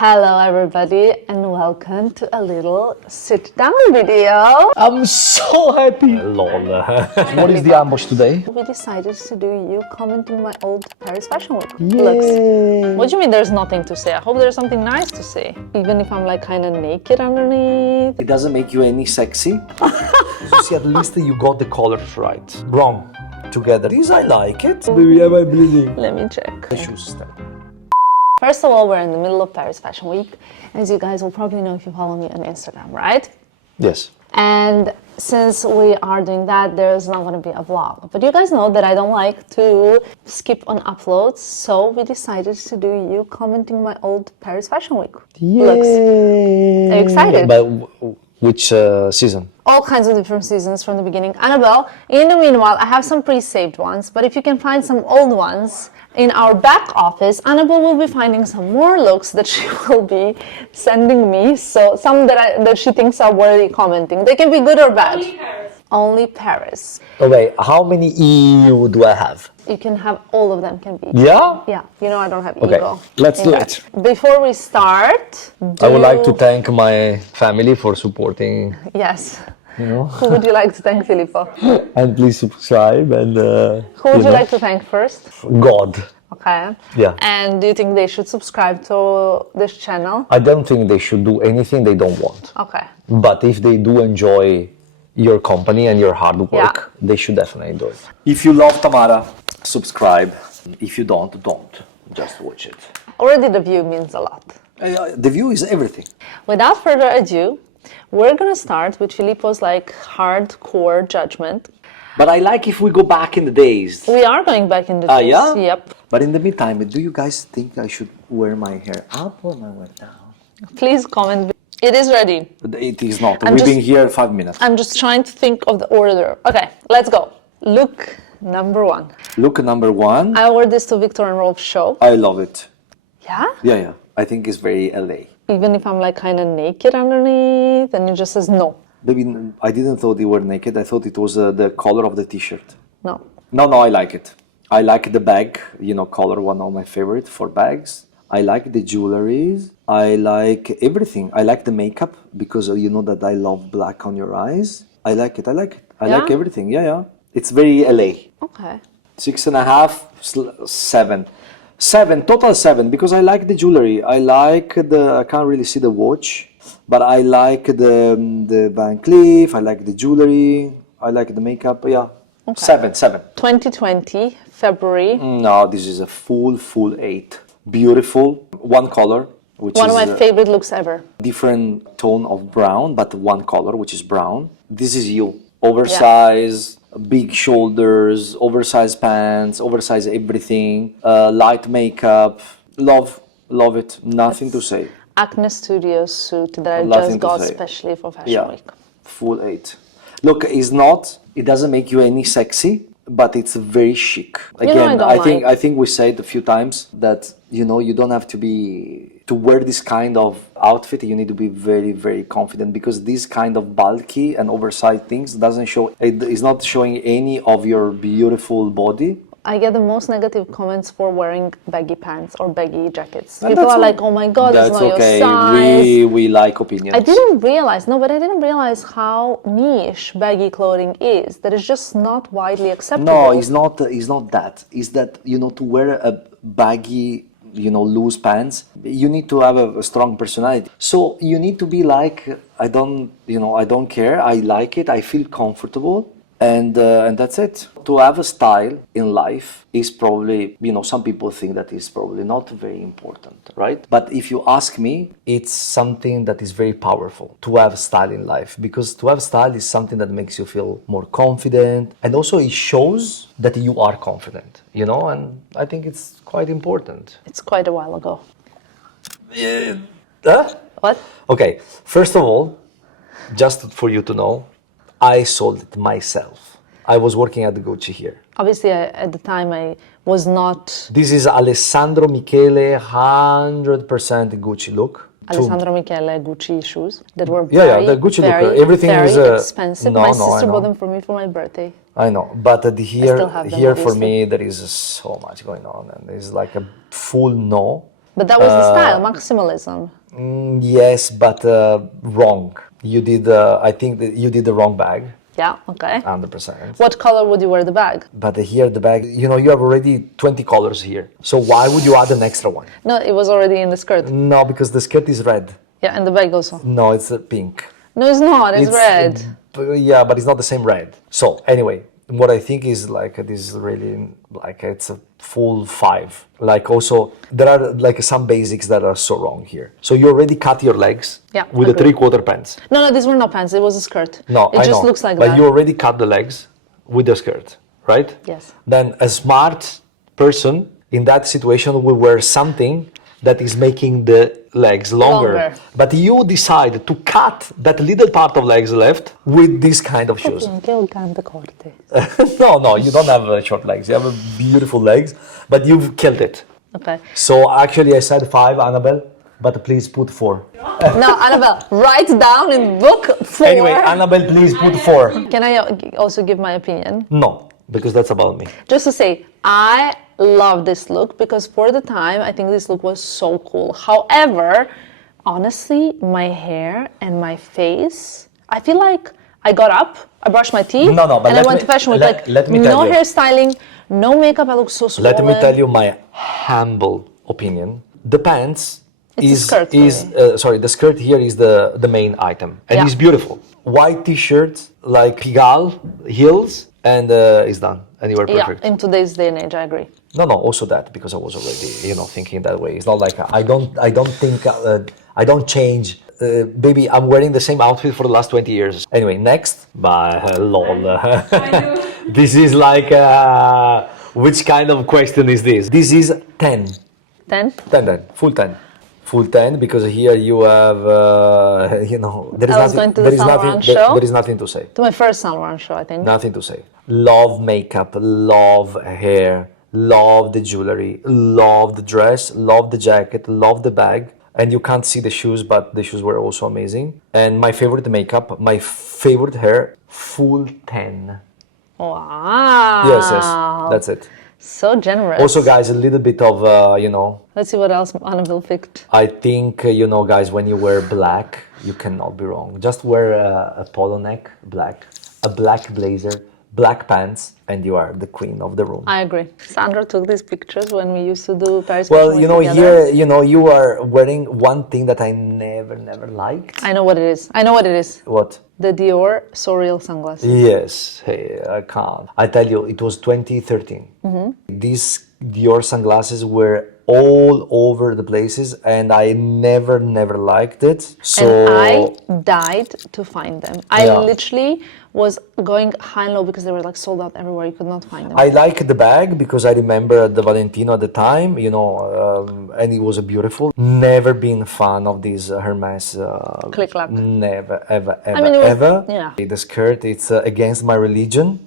Hello everybody and welcome to a little sit down video. I'm so happy. Lol. What is the ambush today? We decided to do you commenting my old Paris Fashion Week Yay. looks. What do you mean there's nothing to say? I hope there's something nice to say. Even if I'm like kind of naked underneath. It doesn't make you any sexy. You see, at least you got the colors right. Wrong. Together. This I like it. Baby, am I bleeding? Let me check. The shoes stand. First of all, we're in the middle of Paris Fashion Week. As you guys will probably know if you follow me on Instagram, right? Yes. And since we are doing that, there's not going to be a vlog. But you guys know that I don't like to skip on uploads, so we decided to do you commenting my old Paris Fashion Week looks. Are you excited? But which season? All kinds of different seasons from the beginning. Annabelle, in the meanwhile, I have some pre-saved ones, but if you can find some old ones in our back office, Annabelle will be finding some more looks that she will be sending me. So some that she thinks are worthy commenting. They can be good or bad. Only Paris. Only Paris. Okay, how many EU do I have? You can have all of them can be. Yeah? Yeah, you know I don't have Okay, ego. let's in do that. it. Before we start, I would like to thank my family for supporting. Yes. You know? Who would you like to thank, Filippo? And please subscribe and. Who would you like to thank first? God. Okay. Yeah. And do you think they should subscribe to this channel? I don't think they should do anything they don't want. Okay. But if they do enjoy your company and your hard work, they should definitely do it. If you love Tamara, subscribe. If you don't. Just watch it. Already the view means a lot. The view is everything. Without further ado, we're gonna start with Filippo's like hardcore judgment. But I like if we go back in the days. We are going back in the days. Yeah? Yep. But in the meantime, do you guys think I should wear my hair up or my hair down? Please comment. It is ready. It is not. We've been here 5 minutes. I'm just trying to think of the order. Okay, let's go. Look number one. Look, number one. I wore this to Victor and Rolf's show. I love it. Yeah? Yeah. I think it's very LA. Even if I'm like kind of naked underneath, and it just says no. Baby, I didn't thought you were naked. I thought it was the color of the t-shirt. No. No, I like it. I like the bag, color, one of my favorite for bags. I like the jewelries. I like everything. I like the makeup because you know that I love black on your eyes. I like it. I like everything. Yeah. It's very LA. Okay. 6.5, 7. 7, total 7, because I like the jewelry. I can't really see the watch, but I like the Van Cleef, I like the jewelry, I like the makeup, yeah. Okay. 7. 2020, February. No, this is a full 8. Beautiful, one color, which One is of my favorite looks ever. different tone of brown, but one color, which is brown. This is you, oversized. Big shoulders, oversized pants, oversized everything, light makeup. Love it. Nothing to say. Acne Studio suit that I Nothing just got to say. especially for Fashion Week. Full 8. Look, it doesn't make you any sexy, but it's very chic. Again, I think we said a few times that you don't have to wear this kind of outfit. You need to be very, very confident because this kind of bulky and oversized things is not showing any of your beautiful body. I get the most negative comments for wearing baggy pants or baggy jackets. People are like, "Oh my God, it's not your size." We like opinions. I didn't realize how niche baggy clothing is. That is just not widely acceptable. No, it's not that. It's that to wear a baggy, loose pants, you need to have a strong personality. So you need to be like, I don't care. I like it. I feel comfortable. And that's it. To have a style in life is probably, some people think that is probably not very important, right? But if you ask me, it's something that is very powerful to have style in life, because to have style is something that makes you feel more confident, and also it shows that you are confident, and I think it's quite important. It's quite a while ago. What? Okay, first of all, just for you to know, I sold it myself. I was working at the Gucci here. Obviously, at the time, I was not... This is Alessandro Michele, 100% Gucci look. Alessandro Michele Gucci shoes that were the Gucci look. Everything very is expensive. No, my no, sister I know. bought them for me for my birthday. I know, but here still have them, for obviously. me there is so much going on, and it's like a full no. But that was the style, maximalism. Yes, but wrong. You did. I think that you did the wrong bag. Yeah, okay. 100%. What color would you wear the bag? But here the bag, you have already 20 colors here. So why would you add an extra one? No, it was already in the skirt. No, because the skirt is red. Yeah, and the bag also. No, it's pink. No, it's not. It's red. Yeah, but it's not the same red. So anyway, what I think is like this is really like it's a full 5. Like also there are like some basics that are so wrong here. So you already cut your legs with the 3/4 pants. No, these were not pants. It was a skirt. No, it just looks like but that. you already cut the legs with the skirt, right? Yes. Then a smart person in that situation will wear something that is making the legs longer. But you decide to cut that little part of legs left with this kind of shoes. No, you don't have short legs. You have beautiful legs, but you've killed it. Okay. So actually I said 5, Annabelle, but please put 4. No, Annabelle, write down in book 4. Anyway, Annabelle, please put 4. Can I also give my opinion? No, because that's about me. Just to say, I love this look because for the time, I think this look was so cool. However, honestly, my hair and my face, I feel like I got up, I brushed my teeth, and I went to Fashion Week. No hairstyling, no makeup, I look so swollen. Let me tell you my humble opinion. The pants the skirt here is the main item, and it's beautiful. White t-shirt, like Pigalle heels, and it's done. And you were perfect. Yeah, in today's day and age, I agree. No, also that, because I was already, thinking that way. It's not like I don't change. Baby, I'm wearing the same outfit for the last 20 years. Anyway, next. Lol. This is like, which kind of question is this? This is 10. 10? 10, full 10. Full 10, because here you have, there is nothing to say. To my first Saint Laurent show, I think. Nothing to say. Love makeup, love hair, love the jewelry, love the dress, love the jacket, love the bag. And you can't see the shoes, but the shoes were also amazing. And my favorite makeup, my favorite hair, full 10. Wow. Yes, that's it. So generous. Also, guys, a little bit of, Let's see what else Annabelle picked. I think, guys, when you wear black, you cannot be wrong. Just wear a polo neck, black, a black blazer, black pants, and you are the queen of the room. I agree. Sandra took these pictures when we used to do Paris Well, Fashion Week here, you are wearing one thing that I never liked. I know what it is. What? The Dior Surreal sunglasses. Yes. Hey, I can't. I tell you, it was 2013. These Dior sunglasses were all over the places, and I never liked it. So and I died to find them. I literally was going high and low because they were like sold out everywhere. You could not find them. I like the bag because I remember the Valentino at the time, and it was beautiful. Never been a fan of these Hermes click-clack. Never, ever. Yeah. The skirt, it's against my religion,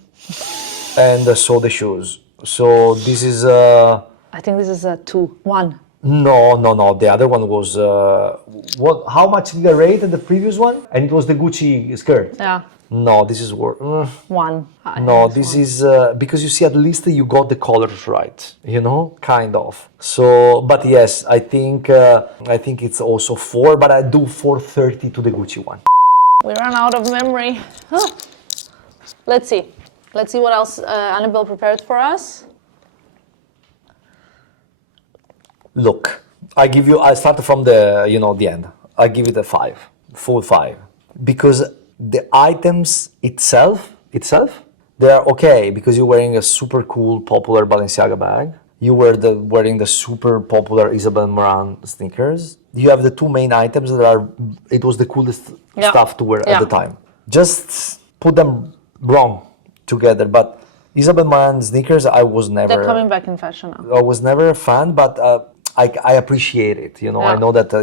and so the shoes. So this is. I think this is a 1. No. The other one was what? How much did I rate the previous one? And it was the Gucci skirt. Yeah. No, this is 1. No, this is because you see, at least you got the colors right, kind of. So, but yes, I think it's also 4, but I do 430 to the Gucci one. We ran out of memory. Let's see what else Annabelle prepared for us. Look, I start from the end. I give it a 5, full 5, because the items itself, they are okay, because you're wearing a super cool, popular Balenciaga bag. You were wearing the super popular Isabel Marant sneakers. You have the 2 main items it was the coolest stuff to wear at the time. Just put them wrong together, but Isabel Marant sneakers, I was never... They're coming back in fashion now. I was never a fan, but I appreciate it, I know that,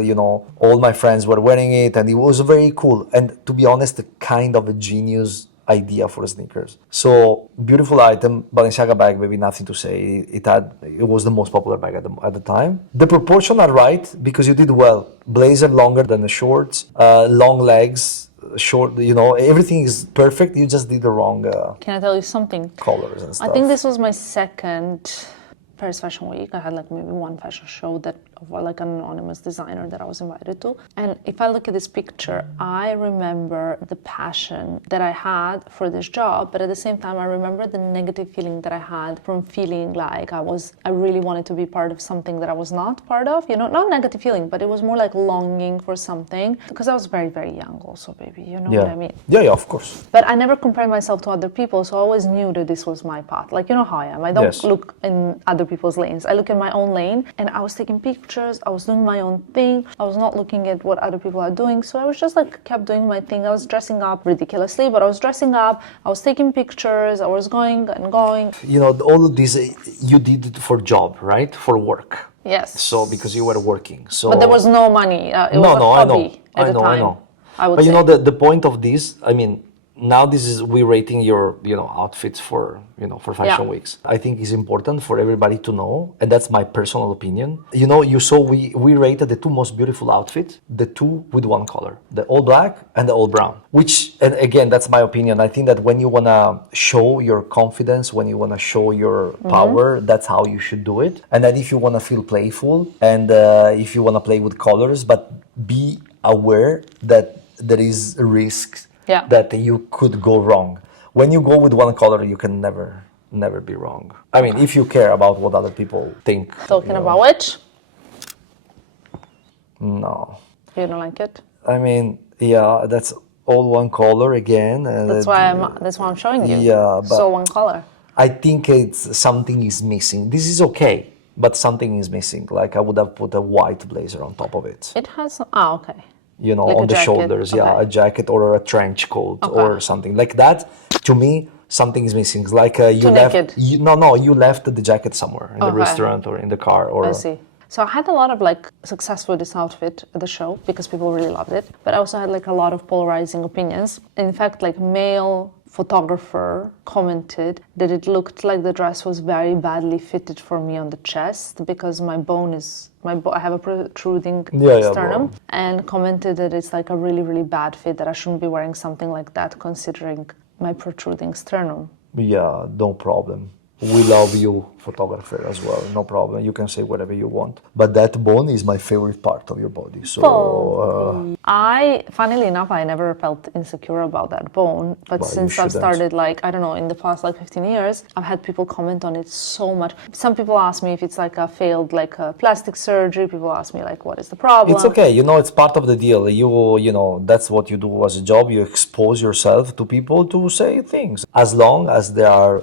all my friends were wearing it, and it was very cool. And to be honest, kind of a genius idea for sneakers. So, beautiful item, Balenciaga bag, maybe nothing to say. It was the most popular bag at the time. The proportions are right, because you did well. Blazer longer than the shorts, long legs, short, everything is perfect. You just did the wrong Can I tell you something? colors and stuff. I think this was my second Paris Fashion Week. I had like maybe one fashion show that of like an anonymous designer that I was invited to. And if I look at this picture, I remember the passion that I had for this job, but at the same time, I remember the negative feeling that I had from feeling like I really wanted to be part of something that I was not part of. You know, not negative feeling, but it was more like longing for something, because I was very, very young also, baby. You know what I mean? Yeah, of course. But I never compared myself to other people, so I always knew that this was my path. Like, you know how I am. I don't look in other people's lanes. I look in my own lane, and I was taking pictures, I was doing my own thing. I was not looking at what other people are doing, so I was just like kept doing my thing. I was dressing up ridiculously, but I was dressing up, I was taking pictures, I was going and going. You know, all of this, you did it for job, right? For work. Yes. So, because you were working. So. But there was no money. It was a hobby at the time. I know. I would but you say. know, the point of this, I mean, now this is, we rating your, outfits for, for fashion weeks. I think it's important for everybody to know, and that's my personal opinion. You know, you saw we rated the two most beautiful outfits, the two with one color, the all black and the all brown, which, and again, that's my opinion. I think that when you want to show your confidence, when you want to show your power, that's how you should do it. And then if you want to feel playful, and if you want to play with colors, but be aware that there is risks that you could go wrong. When you go with one color, you can never be wrong. I mean, if you care about what other people think. Talking about which? No. You don't like it? I mean, yeah, that's all one color again. That's why I'm showing you. Yeah, but so one color. I think it's something is missing. This is okay, but something is missing. Like I would have put a white blazer on top of it. It has some, okay. You know, like on the jacket. shoulders, a jacket or a trench coat or something like that. To me, something is missing. It's like you left. You left the jacket somewhere in the restaurant or in the car. Or I see. So I had a lot of like success with this outfit at the show because people really loved it. But I also had like a lot of polarizing opinions. In fact, like male photographer commented that it looked like the dress was very badly fitted for me on the chest because I have a protruding sternum, and commented that it's like a really, really bad fit, that I shouldn't be wearing something like that considering my protruding sternum. Yeah, no problem. We love you, photographer, as well. No problem. You can say whatever you want. But that bone is my favorite part of your body. So, funnily enough, I never felt insecure about that bone. But since I've started, like, I don't know, in the past, like 15 years, I've had people comment on it so much. Some people ask me if it's like a failed, like a plastic surgery. People ask me, like, what is the problem? It's okay. You know, it's part of the deal. You know, that's what you do as a job. You expose yourself to people to say things. As long as they are,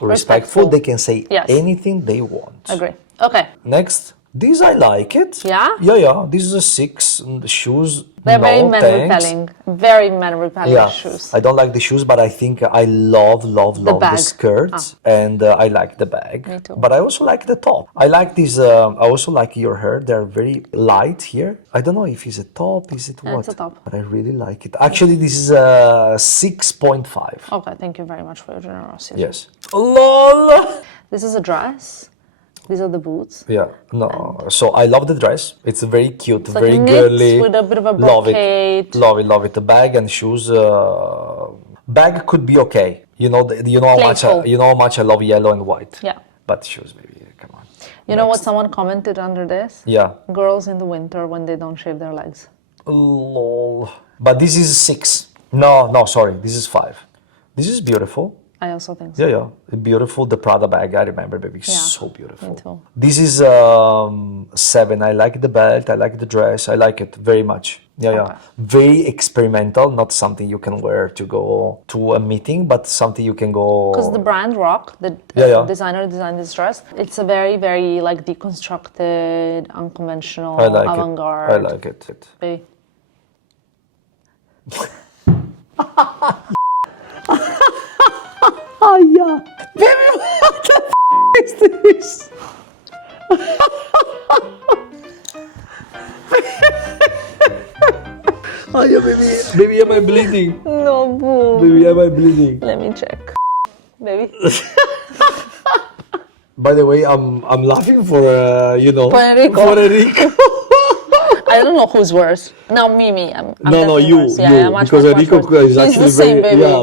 respectful, they can say anything they want. Agree. Okay. Next, this I like it. Yeah? Yeah. This is a 6 shoes. They're very man-repelling. Very man-repelling shoes. I don't like the shoes, but I think I love the skirt, and I like the bag. Me too. But I also like the top. I like this. I also like your hair. They're very light here. I don't know if it's a top. Is it what? It's a top. But I really like it. Actually, this is a 6.5. Okay, thank you very much for your generosity. Yes. LOL. This is a dress. These are the boots. Yeah, no. So I love the dress. It's very cute, it's very like girly. With a bit of a brocade. Love it. The bag and shoes. Bag could be okay. You know how much I love yellow and white. Yeah. But shoes, baby, come on. You know what someone commented under this? Yeah. Girls in the winter when they don't shave their legs. Lol. But this is 6. No, sorry. This is 5. This is beautiful. I also think so. Yeah. Beautiful. The Prada bag, I remember, baby. So beautiful. Me too. This is 7. I like the belt. I like the dress. I like it very much. Yeah. Very experimental. Not something you can wear to go to a meeting, but something you can go. Because the brand Rock, the designer designed this dress. It's a very, very like deconstructed, unconventional, avant-garde. I like it. Baby. Oh yeah, baby, what the is this? Oh yeah, baby, am I bleeding? No, boo. Baby, am I bleeding? Let me check, baby. By the way, I'm laughing for For Enrico. I don't know who's worse. No, Mimi. I'm you. Worse. Yeah, because Enrico is actually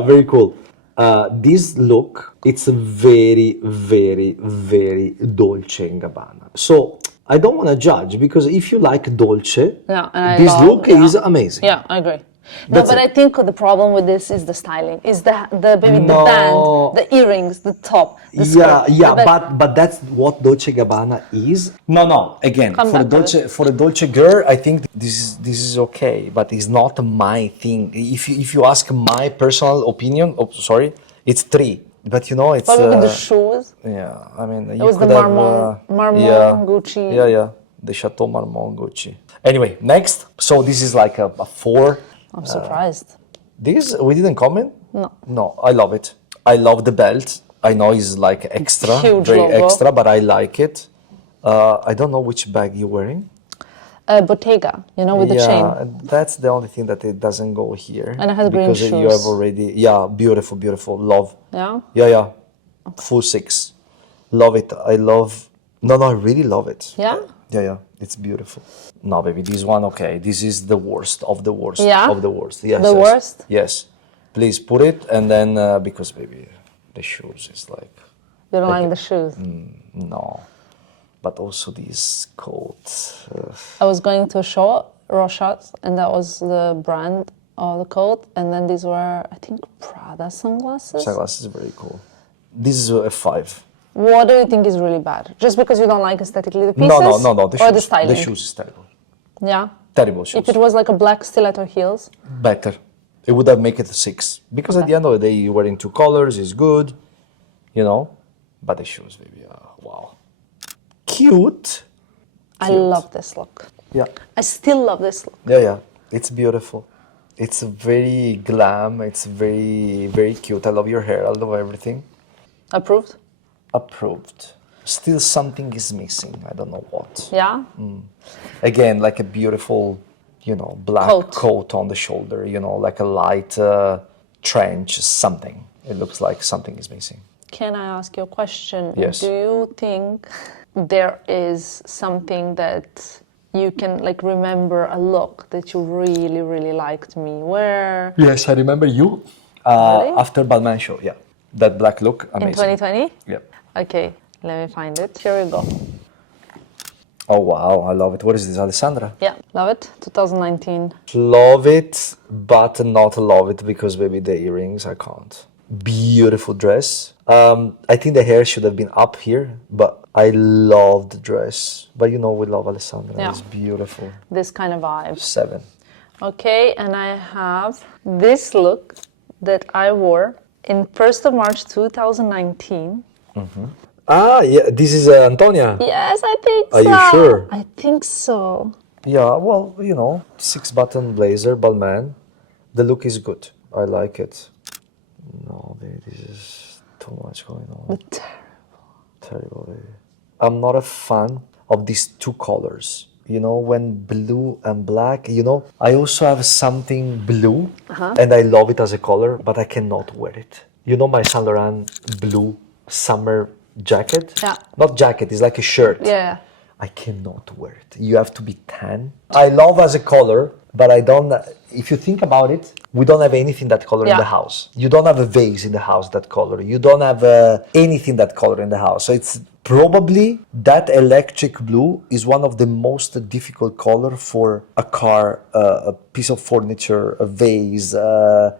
very cool. This look, it's very, very, very Dolce & Gabbana. So I don't want to judge because if you like Dolce, Yeah, and I this love- look yeah. is amazing. Yeah, I agree. No, That's but it. I think the problem with this is the styling. Is the maybe No. the band, the earrings, the top, the skirt. Yeah, the back. but that's what Dolce & Gabbana is. No. Again, Come back to for a Dolce girl, I think this is okay, but it's not my thing. If you ask my personal opinion, it's 3. But you know, it's But maybe the shoes. yeah. I mean, It you was the could have, Marmont Gucci. Yeah, the Chateau Marmont Gucci. Anyway, next. So this is like a 4. I'm surprised. This we didn't comment. No. No, I love it. I love the belt. I know it's like extra, Huge very logo. extra, but I like it. I don't know which bag you're wearing. Bottega, with the chain. and that's the only thing that it doesn't go here. And it has green because you shoes. have already, beautiful, love. Yeah. Yeah. Full 6. Love it. I really love it. Yeah? Yeah. It's beautiful. No, baby, this one, okay. This is the worst of the worst Yeah? of the worst. Yes. The worst? Yes. Please put it, and then, because, baby, the shoes is like, You don't like the shoes. no. But also these coats. I was going to a show, Rochas, and that was the brand of the coat. And then these were, I think, Prada sunglasses. Sunglasses is very cool. This is a 5. What do you think is really bad? Just because you don't like aesthetically the pieces? No. Or the styling? The shoes is terrible. Yeah. Terrible shoes. If it was like a black stiletto heels. Better. It would have made it a 6. Because at the end of the day, you're wearing 2 colors, it's good, But the shoes, baby, wow. Cute. I love this look. Yeah. I still love this look. Yeah. It's beautiful. It's very glam. It's very, very cute. I love your hair. I love everything. Approved? Approved. Still something is missing. I don't know what. Yeah? Again, like a beautiful, black coat on the shoulder, like a light trench, something. It looks like something is missing. Can I ask you a question? Yes. Do you think there is something that you can remember a look that you really, really liked me wear? Yes, I remember you. Really? After Balmain show, yeah. That black look, In amazing. 2020? Yeah. Okay, let me find it. Here we go. Oh, wow, I love it. What is this, Alessandra? Yeah, love it. 2019. Love it, but not love it because, baby, the earrings, I can't. Beautiful dress. I think the hair should have been up here, but I love the dress. But we love Alessandra. Yeah. It's beautiful. This kind of vibe. 7. Okay, and I have this look that I wore in 1st of March 2019. Ah, yeah, this is Antonia. Yes, I think so. Are you sure? I think so. Yeah, well, 6-button blazer, Balmain. The look is good. I like it. No, baby, this is too much going on. Terrible, baby. I'm not a fan of these 2 colors. When blue and black, I also have something blue, and I love it as a color, but I cannot wear it. My Saint Laurent blue summer jacket? Yeah. Not jacket, it's like a shirt. Yeah. I cannot wear it. You have to be tan. I love as a color, but I don't. If you think about it, we don't have anything that color in the house. You don't have a vase in the house that color. You don't have anything that color in the house. So it's probably that electric blue is one of the most difficult color for a car, a piece of furniture, a vase, a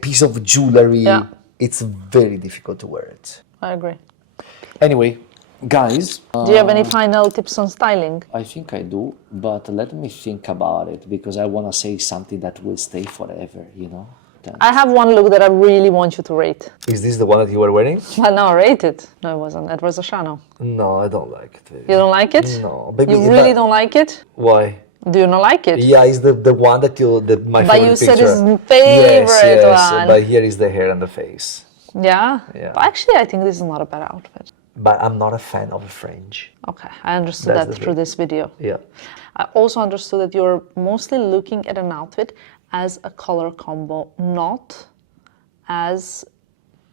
piece of jewelry. Yeah. It's very difficult to wear it. I agree. Anyway, guys. Do you have any final tips on styling? I think I do, but let me think about it because I want to say something that will stay forever, Then- I have one look that I really want you to rate. Is this the one that you were wearing? But no, rate it. No, it wasn't. It was a Chanel. No, I don't like it. Baby. You don't like it? No, baby. You really don't like it? Why? Do you not like it? Yeah, it's the one that my But favorite you said picture. it's favorite yes, one. but here is the hair and the face. Yeah? Yeah. But actually, I think this is not a bad outfit. But I'm not a fan of fringe. Okay, I understood That's that the through thing. this video. Yeah. I also understood that you're mostly looking at an outfit as a color combo, not as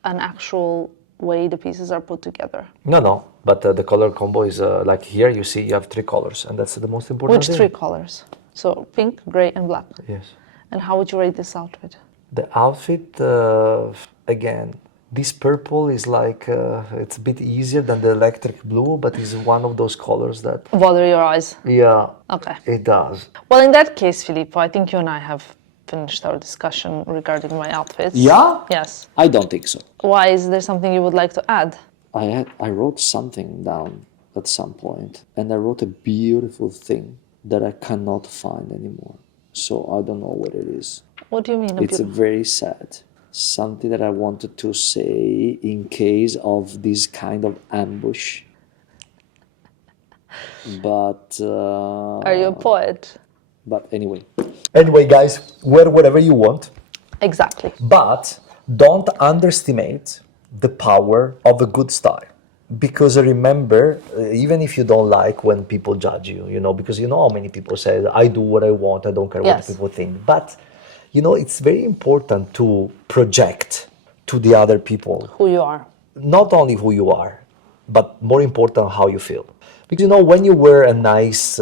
an actual way the pieces are put together. No. But the color combo is like here. You see, you have 3 colors, and that's the most important. Which thing. 3 colors? So pink, gray, and black. Yes. And how would you rate this outfit? The outfit, again, this purple is like, it's a bit easier than the electric blue, but it's one of those colors that, Bother your eyes. yeah, Okay. it does. Well, in that case, Filippo, I think you and I have finished our discussion regarding my outfits. Yeah? Yes. I don't think so. Why? Is there something you would like to add? I wrote something down at some point, and I wrote a beautiful thing that I cannot find anymore. So I don't know what it is. What do you mean? It's very sad. Something that I wanted to say in case of this kind of ambush. But Are you a poet? but anyway, Anyway, guys, wear whatever you want, Exactly. but don't underestimate the power of a good style. Because remember, even if you don't like when people judge you, you know, because you know how many people say, I do what I want, I don't care Yes. what people think. But, you know, it's very important to project to the other people, Who you are. not only who you are, but more important, how you feel. Because, you know, when you wear a nice,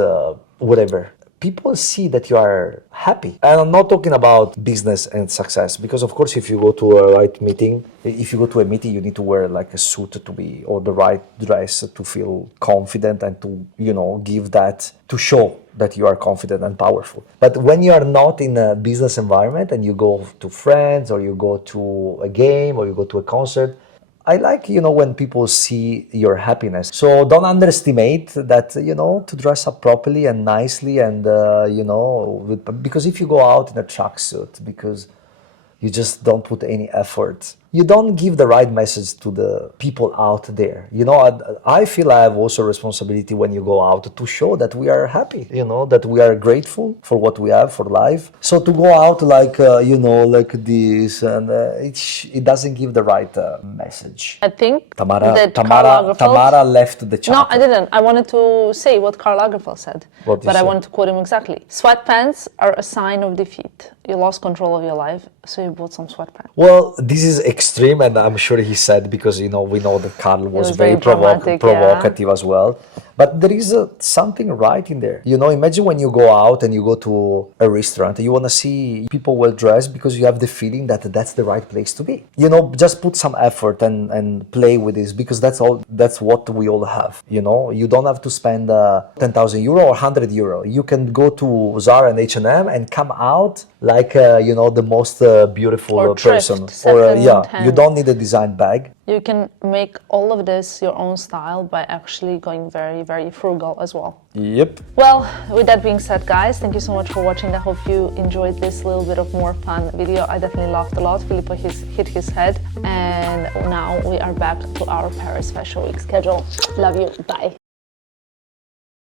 whatever, people see that you are happy. And I'm not talking about business and success, because of course, if you go to a right meeting, if you go to a meeting, you need to wear like a suit to be, or the right dress to feel confident and to, you know, give that, to show that you are confident and powerful. But when you are not in a business environment and you go to friends, or you go to a game, or you go to a concert, I like, you know, when people see your happiness. So don't underestimate that, you know, to dress up properly and nicely and, you know, because if you go out in a tracksuit, because you just don't put any effort, you don't give the right message to the people out there. You know, I feel I have also a responsibility when you go out to show that we are happy, you know, that we are grateful for what we have, for life. So to go out like, you know, like this, and it doesn't give the right message. I think Tamara, that Tamara, Karl Lagerfeld... Tamara left the chat. No, I didn't. I wanted to say what Karl Lagerfeld said, What did but he I say? wanted to quote him exactly. Sweatpants are a sign of defeat. You lost control of your life, so you bought some sweatpants. Well, this is extreme, and I'm sure he said, because, you know, we know that Karl was was very very dramatic, provocative as well. But there is something right in there. You know, imagine when you go out and you go to a restaurant, you want to see people well dressed because you have the feeling that that's the right place to be. You know, just put some effort and play with this, because that's what we all have. You know, you don't have to spend 10,000 euro or 100 euro. You can go to Zara and H&M and come out like, you know, the most beautiful Or person. thrift, Or second you hand. don't need a design bag. You can make all of this your own style by actually going very, very frugal as well. Yep. Well, with that being said, guys, thank you so much for watching. I hope you enjoyed this little bit of more fun video. I definitely laughed a lot. Filippo hit his head, and now we are back to our Paris Fashion Week schedule. Love you. Bye.